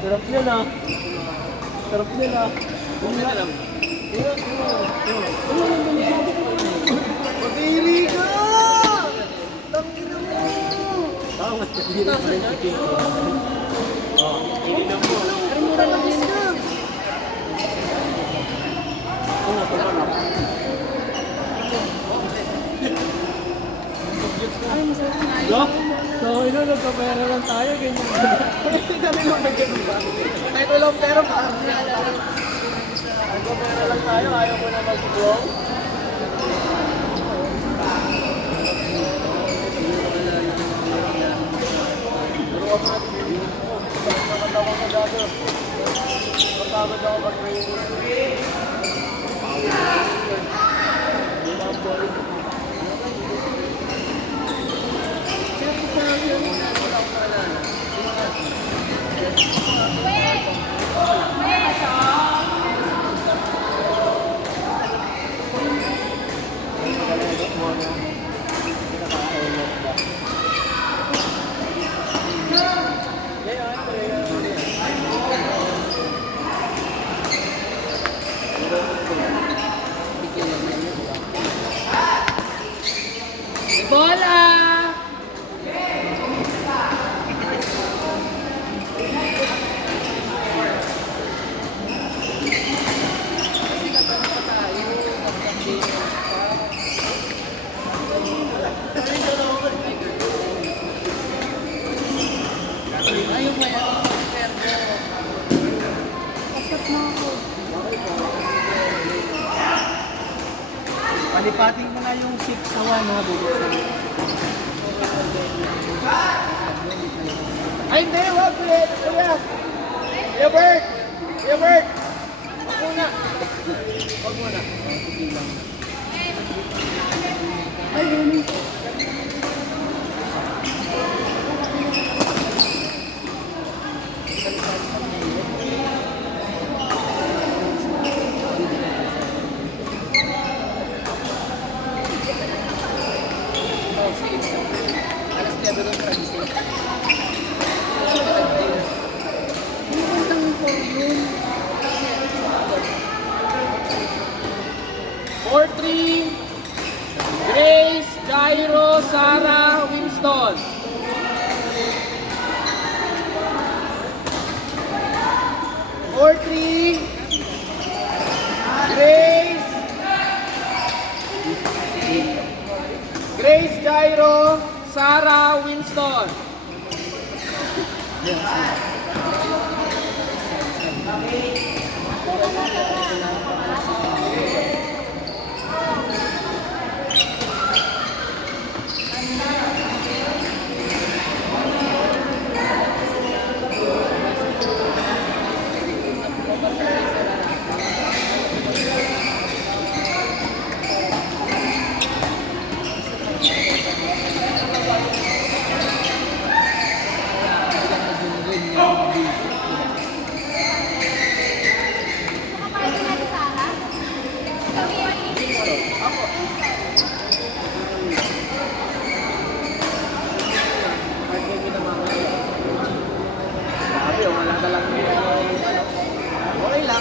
Sarap nila. Sarap nila. Pag-iri ka! Tangina mo! Ah, mas kasi na sa chicken. Hindi na mo. Pero mura lang din ka. Oo, sarap na. Yo, so ino nagkapera lang tayo, ganyan. Kami lang ba ganun ba? Kahit walang pera, parang nagkapera lang tayo, ayaw mo na mag-grow. Pero ako natin yun. Nakatawang ka dado. Matawag ako mag-training. Bola! Ayaw mo yan. Pasok na ako. Palipating mo na yung 6 sa 1 ha, bubuksan. Ay, hindi! Wag! Kuya! Kuya Bert! Kuya Bert! Wag muna! Wag muna. Ay, yun. Alas 9 ng pagising. Grace, Jairo, Sarah, Winston. 4-3. Grace, Jairo, Sarah, Winston.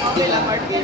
Okay lang, Martin.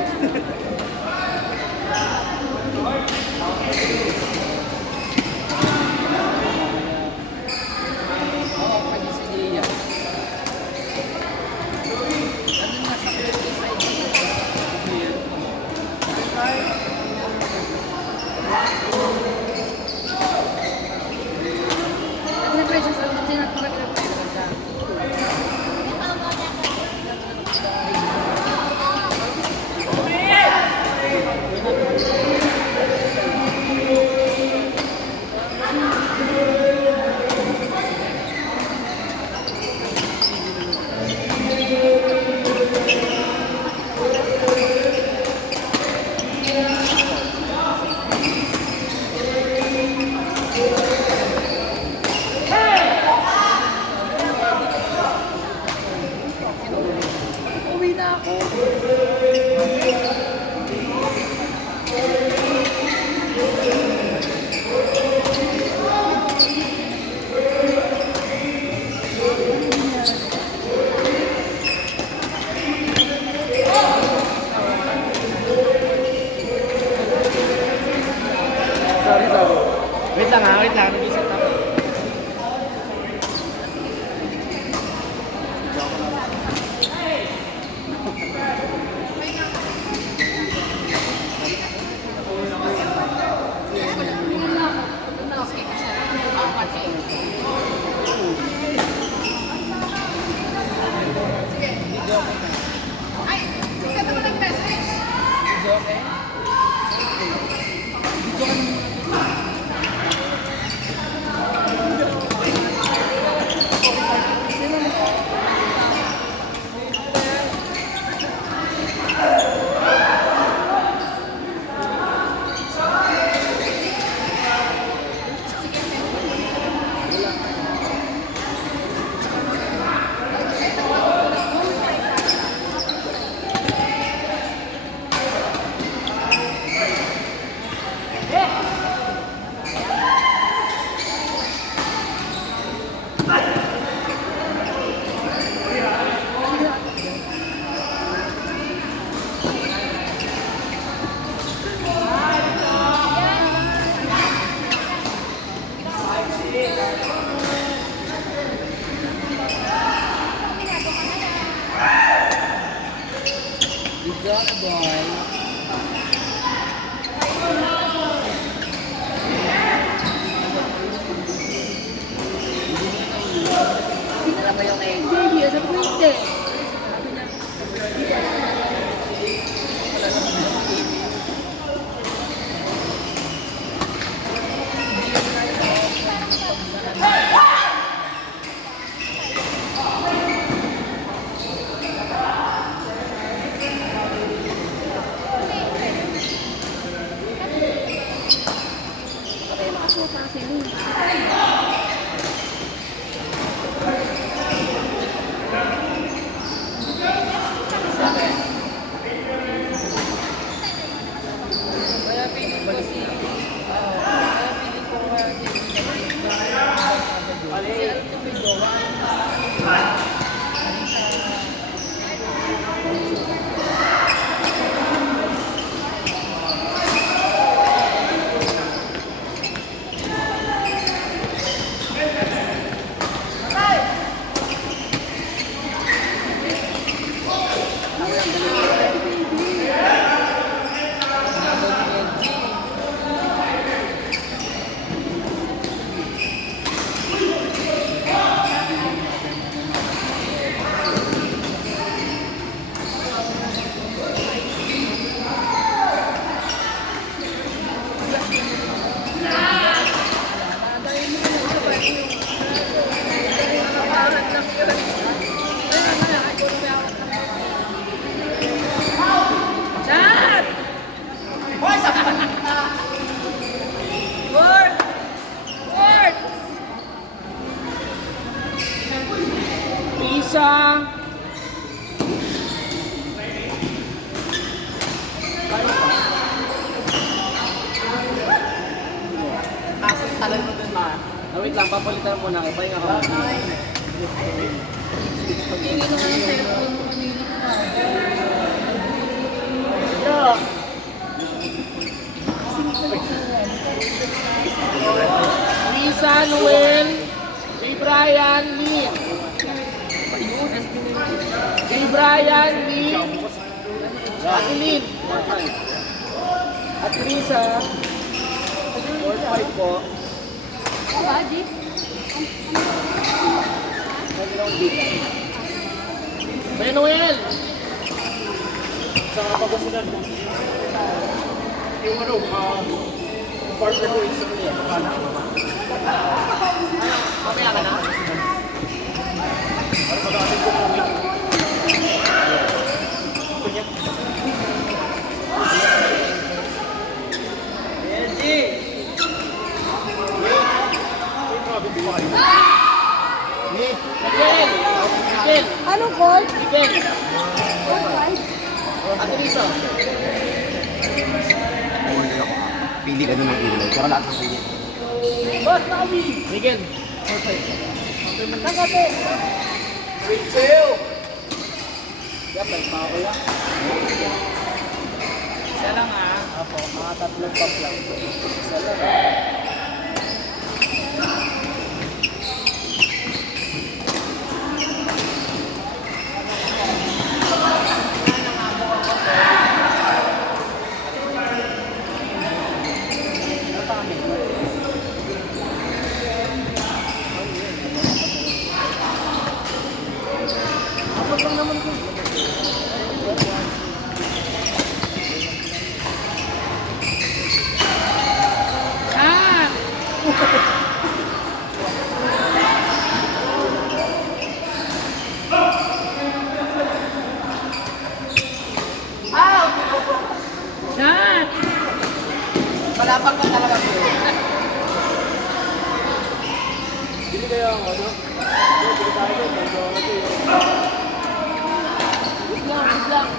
lang ha, wait lang. Nag-iset ako. Good job, boy. Pinala ba yung kay JB? Sa point eh. Isa. Asal talan mo dun, ma. Wait lang, papalitan mo na. Pahinga ka muna. Pag-ingin mo ng cellphone mo. Lisa, Noel, J. Brian, Lee. J. Brian, Lee, Ate Lynn, at Lisa, 4-5 po. May Noel! Sa pagkasunan mo. Yung ano, partner ko is Mamaya ka na? para mag-asin ko ng week. Miguel! Miguel! Anong call? Miguel! Ate Lisa! Pili ka na ng ilay, pero lahat ng pili. Boss, Naomi! Miguel! Nagabi. Yan, may pa ako lang. Isa lang ha. Apo, mga tatlong pop lang. Isa lang. Palapag pa talaga po. Bili kayo ang ano? Bili tayo. Wait lang, wait lang.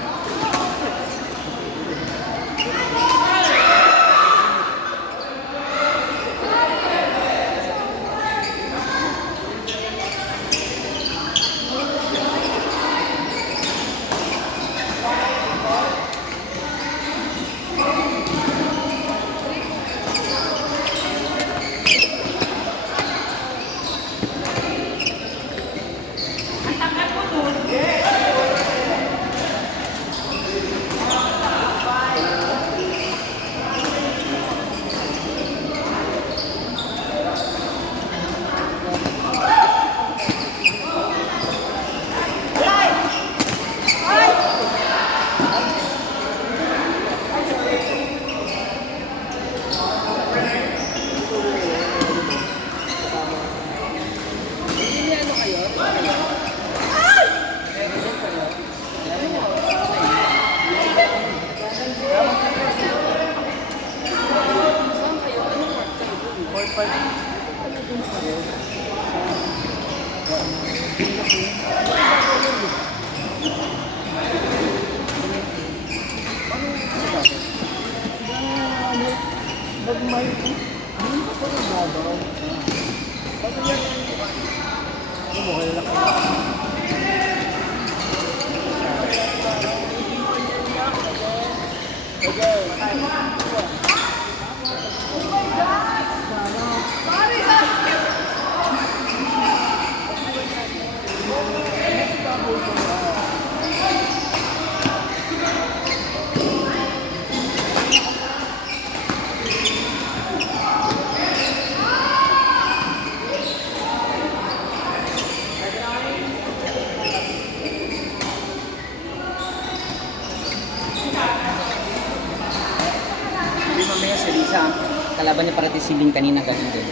Hindi mamaya si Lisa. Kalaban niya parati si Lin kanina ganun din.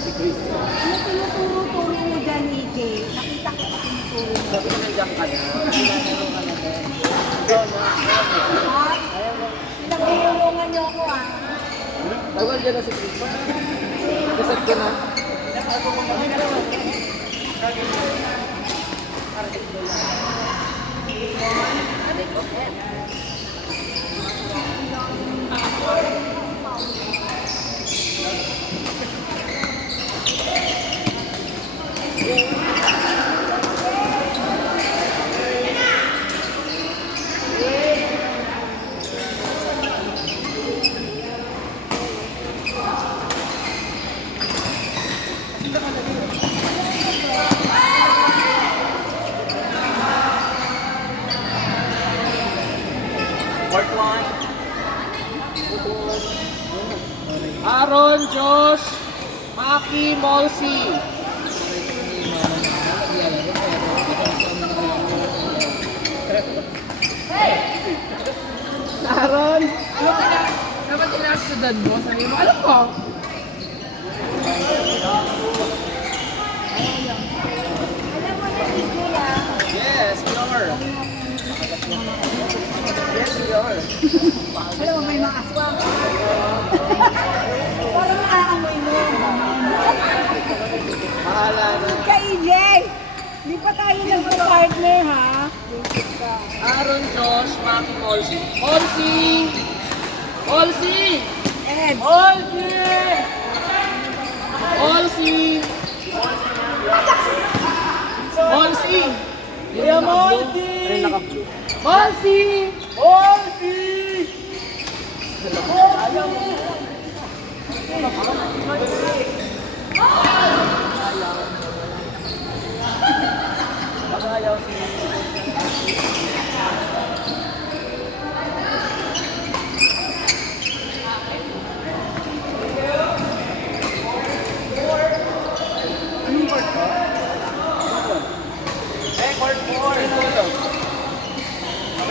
Si Chris. Ano tinuturo-turo mo dyan, EJ? Nakita ko pa tinuturo mo. Sabi ko nandiyan ka na. Nilalaro ka na din. Ha? Pinagtulungan niyo ako ah. Tawag dyan na si Chris. Kasat ko na. Part 1. Aaron, Josh, Maki, Molsi. Aaron! Dapat inaasudan mo. Sabi mo, alam ko. Alam mo na, EJ ah. Yes, we are. Yes, we are. Alam mo, may mga aswang. Parang naaamoy mo. Bahala na. Ka, EJ! Di pa tayo nag-partner ha? Aaron, Josh, Maki, Molsi. Molsi! Molsi! Ed! Molsi! Molsi! Molsi! Kuya Molsi! Molsi! Molsi!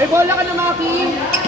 bola ka na, Maki.